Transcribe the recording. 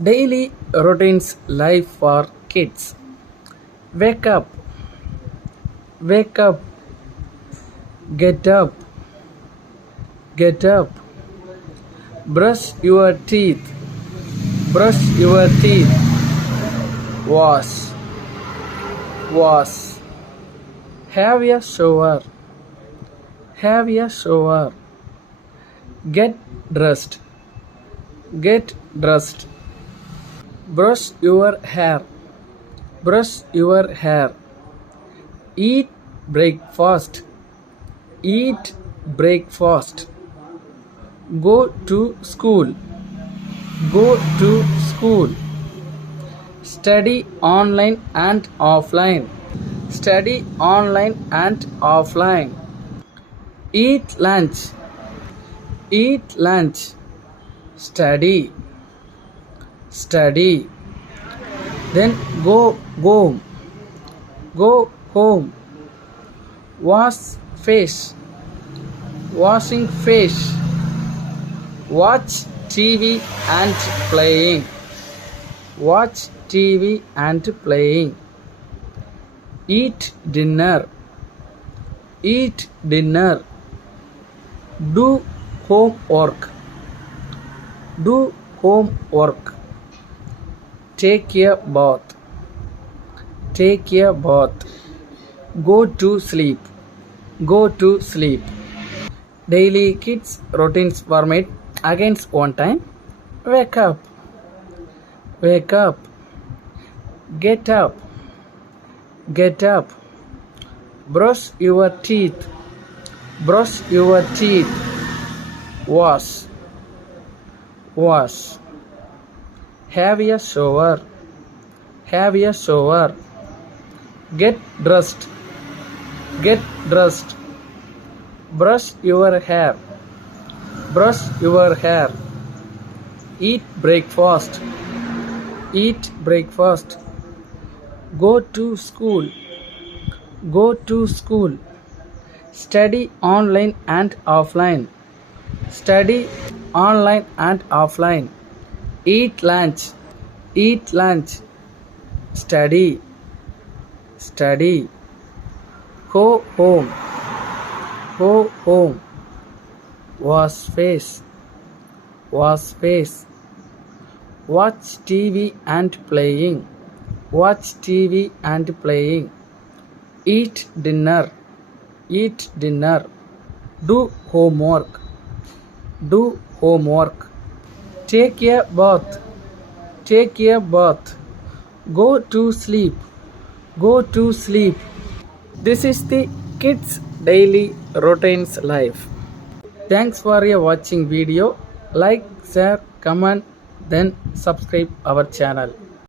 Daily routines life for kids. Wake up, wake up, get up, get up. Brush your teeth, brush your teeth. Wash, wash. Have a shower, have a shower. Get dressed, get dressed. Brush your hair, brush your hair. Eat breakfast, eat breakfast. Go to school, go to school. Study online and offline, study online and offline. Eat lunch, eat lunch. Study, study. Then go home, go home. Wash face, washing face. Watch TV and playing, watch TV and playing. Eat dinner, eat dinner. Do homework, do homework. Take a bath, take a bath. Go to sleep, go to sleep. Daily kids routines format against one time. Wake up, wake up. Get up, get up. Brush your teeth, brush your teeth. Wash, wash. Have a shower, have a shower. Get dressed, get dressed. Brush your hair, brush your hair. Eat breakfast, eat breakfast. Go to school, go to school. Study online and offline, study online and offline. Eat lunch, eat lunch. Study, study. Go home, go home. Wash face, wash face. Watch TV and playing, watch TV and playing. Eat dinner, eat dinner. Do homework, do homework. Take a bath, take a bath. Go to sleep, go to sleep. This is the kids daily routines life. Thanks for your watching video. Like, share, comment, then subscribe our channel.